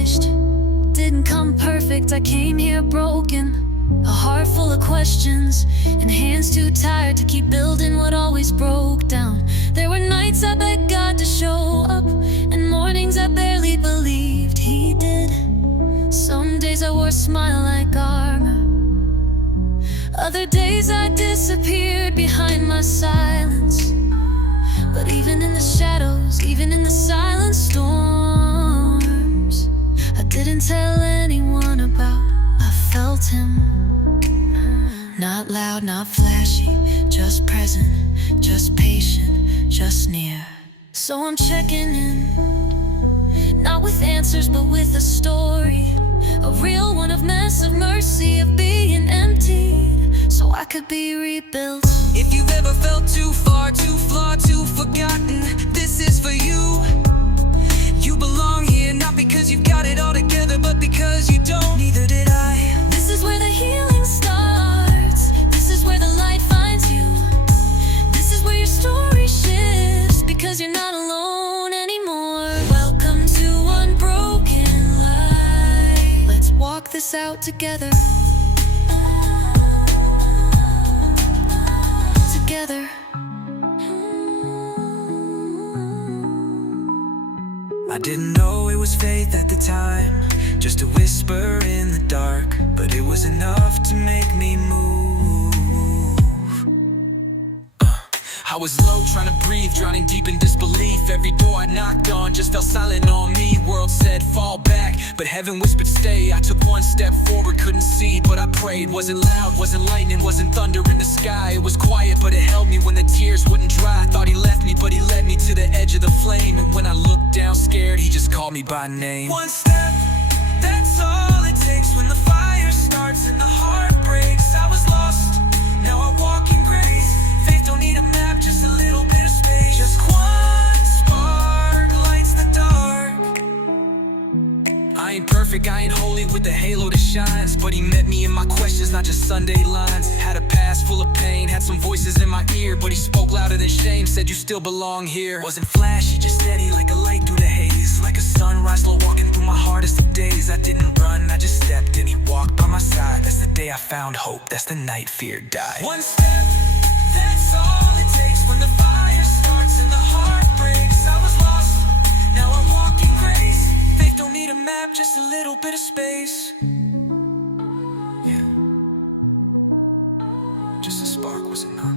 polished, didn't come perfect. I came here broken, a heart full of questions, and hands too tired to keep building what always broke down. There were nights I begged God to show up, and mornings I barely believed He did. Some days I wore a smile like armor, other days I disappeared behind my silence. But even in the shadows, even in the silent storms, I didn't tell anyone about I felt Him. Not loud, not flashy, just present, just patient, just near. So I'm checking in, not with answers but with a story, a real one of mess, of mercy, of being emptied so I could be rebuilt. If you've ever felt too far, too flawed, too forgotten, this is for you. You belong here, not because you've got it all together, but because you don't. Neither did I. This is where the healing starts. This is where the light finds you. This is where your story shifts, because you're not alone anymore. Welcome to Unbroken Light. Let's walk this out together. Together. I didn't know it was faith at the time, just a whisper in the dark, but it was enough to make me move. I was low, trying to breathe, drowning deep in disbelief. Every door I knocked on just fell silent on me. World said fall back, but heaven whispered stay. I took one step forward, couldn't see, but I prayed. Wasn't loud, wasn't lightning, wasn't thunder in the sky. It was quiet, but it held me when the tears wouldn't dry. I thought He left me, but He led me to the edge of the flame. And when I looked down scared, He just called me by name. One step, that's all it takes. When the fire starts and the heart breaks, I was lost, now I walk in grace. Faith don't need a map, just a little bit of space. Just one spark lights the dark. I ain't perfect, I ain't holy with the halo that shines, but He met me in my questions, not just Sunday lines. Had a past full of pain, had some voices in my ear, but He spoke louder than shame, said you still belong here. Wasn't flashy, just steady like a light through the haze, like a sunrise slow walking through my hardest of days. I didn't run, I just stepped in, He walked by my side. That's the day I found hope, that's the night fear died. One step, that's all it takes. When the fire starts and the heart breaks, I was lost, now I walk in grace. Faith don't need a map, just a little bit of space. Yeah, just a spark was enough.